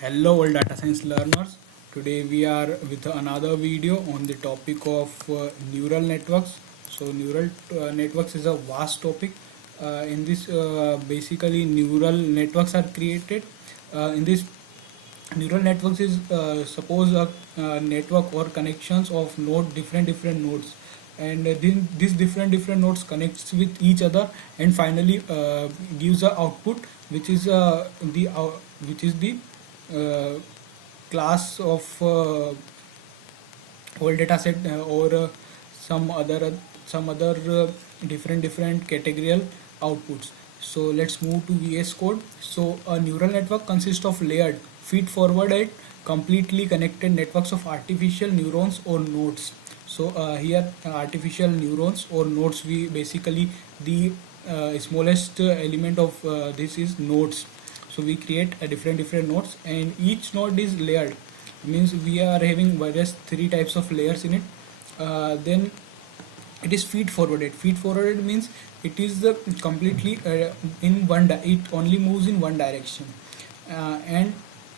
Hello all data science learners. Today we are with another video on the topic of neural networks. So neural networks is a vast topic. In this basically neural networks are created. In this neural networks is suppose a network or connections of different nodes, and then these different nodes connects with each other and finally gives a output which is the uh, class of whole data set or some other different categorical outputs. So let's move to VS Code. So a neural network consists of layered feed forward and completely connected networks of artificial neurons or nodes. So here artificial neurons or nodes, we basically the smallest element of this is nodes. So we create a different nodes, and each node is layered, means we are having various three types of layers in it. Then it is feed forwarded means it is completely it only moves in one direction, and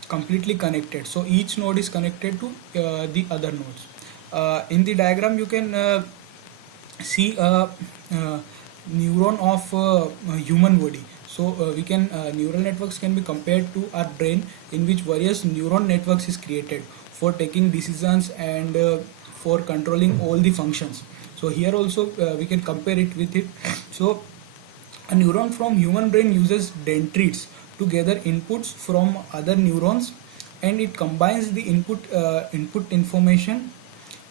completely connected, so each node is connected to the other nodes. In the diagram you can see a neuron of a human body. So we can neural networks can be compared to our brain, in which various neuron networks is created for taking decisions and for controlling all the functions. So here also we can compare it with it. So a neuron from human brain uses dendrites to gather inputs from other neurons, and it combines the input information,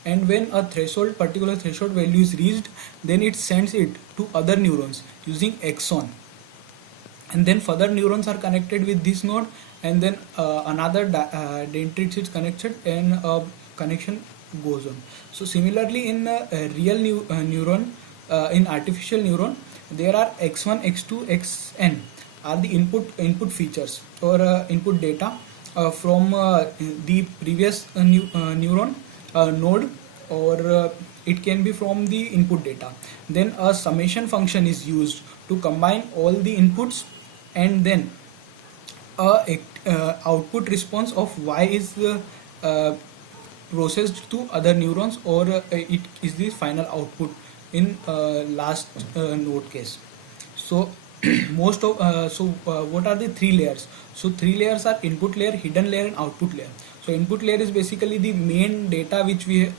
and when a particular threshold value is reached, then it sends it to other neurons using axon, and then further neurons are connected with this node, and then another dendrite is connected, and connection goes on. So similarly in real neuron, in artificial neuron, there are x1, x2, xn are the input features or input data from the previous neuron node, or it can be from the input data. Then a summation function is used to combine all the inputs, and then output response of y is processed to other neurons, or it is the final output in last node case. So what are the three layers? So three layers are input layer, hidden layer, and output layer. So input layer is basically the main data which we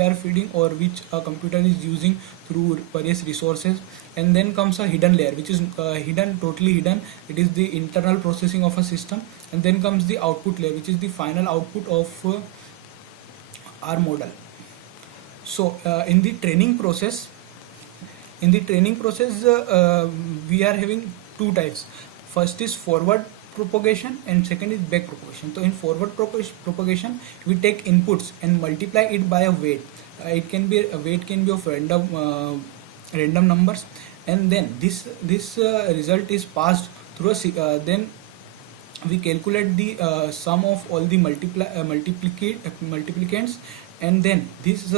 are feeding, or which a computer is using through various resources. And then comes a hidden layer, which is totally hidden. It is the internal processing of a system. And then comes the output layer, which is the final output of our model. So in the training process, we are having two types. First is forward propagation, and second is back propagation. So in forward propagation, we take inputs and multiply it by a weight. Weight can be of random numbers, and then this result is passed through then we calculate the sum of all the multiplicants, and then this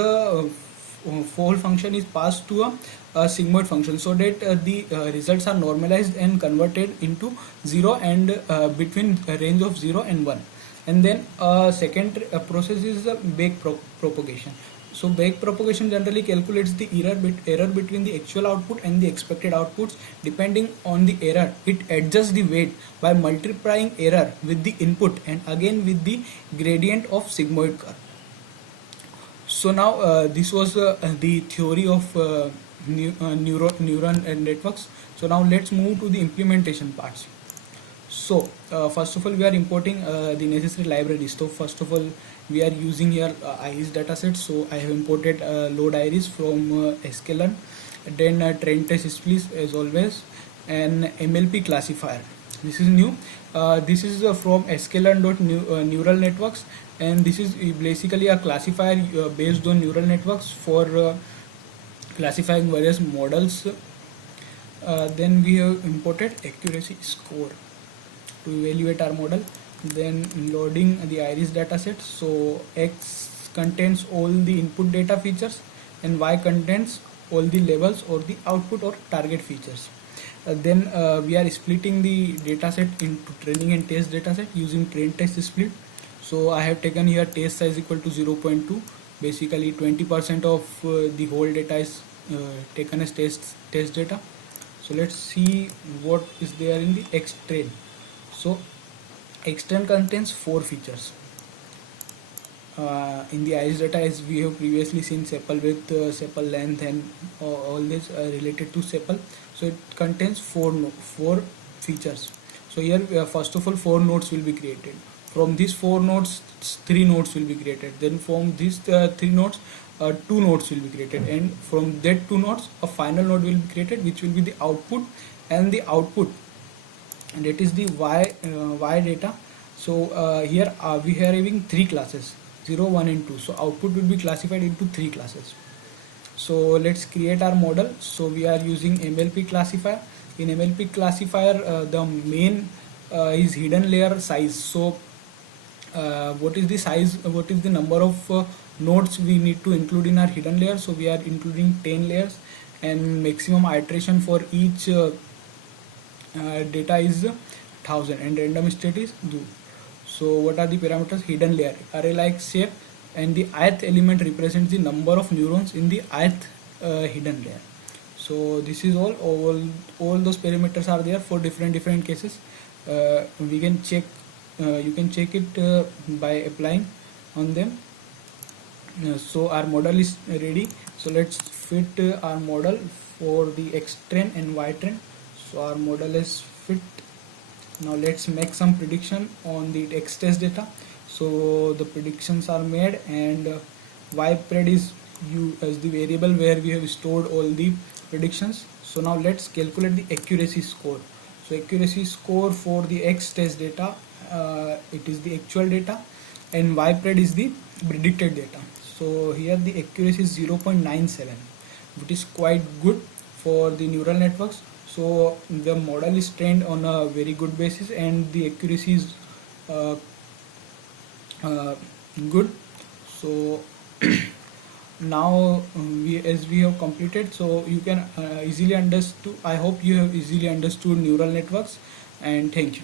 whole function is passed to a sigmoid function, so that the results are normalized and converted into 0 and between a range of 0 and 1. And then second process is the propagation. So back propagation generally calculates the error between the actual output and the expected outputs. Depending on the error, it adjusts the weight by multiplying error with the input and again with the gradient of sigmoid curve. So now this was the theory of neural networks. So now let's move to the implementation parts. So first of all, we are importing the necessary libraries. So first of all, we are using here iris dataset. So I have imported load iris from sklearn, then trend test splice as always, and MLP classifier. This is new. This is from sklearn.neural networks, and this is basically a classifier based on neural networks for classifying various models. Then we have imported accuracy score to evaluate our model. Then loading the iris dataset. So X contains all the input data features, and Y contains all the levels or the output or target features. Then we are splitting the dataset into training and test dataset using train test split. So I have taken here test size equal to 0.2. Basically 20% of the whole data is taken as test data. So let's see what is there in the xtrain. So xtrain contains 4 features. In the ice data, as we have previously seen, sepal width, sepal length, and all this related to sepal. So it contains four features. So here first of all 4 nodes will be created. From these 4 nodes 3 nodes will be created. Then from these 3 nodes 2 nodes will be created, and from that 2 nodes a final node will be created, which will be the output. And the output, and that is the y data. So here we are having 3 classes, 0, 1 and 2. So output will be classified into 3 classes. So let's create our model. So we are using MLP classifier. In MLP classifier the main is hidden layer size. So what is the size, what is the number of nodes we need to include in our hidden layer? So we are including 10 layers, and maximum iteration for each data is 1000, and random state is do. So what are the parameters? Hidden layer, array like shape, and the ith element represents the number of neurons in the ith hidden layer. So this is all those parameters are there for different cases. We can check, you can check it by applying on them. So our model is ready. So let's fit our model for the x train and y train. So our model is fit. Now let's make some prediction on the x test data. So the predictions are made, and y pred is as the variable where we have stored all the predictions. So now let's calculate the accuracy score. So accuracy score for the x test data, it is the actual data, and y pred is the predicted data. So here the accuracy is 0.97, which is quite good for the neural networks. So the model is trained on a very good basis, and the accuracy is good. So now as we have completed, so you can easily understand. I hope you have easily understood neural networks, and thank you.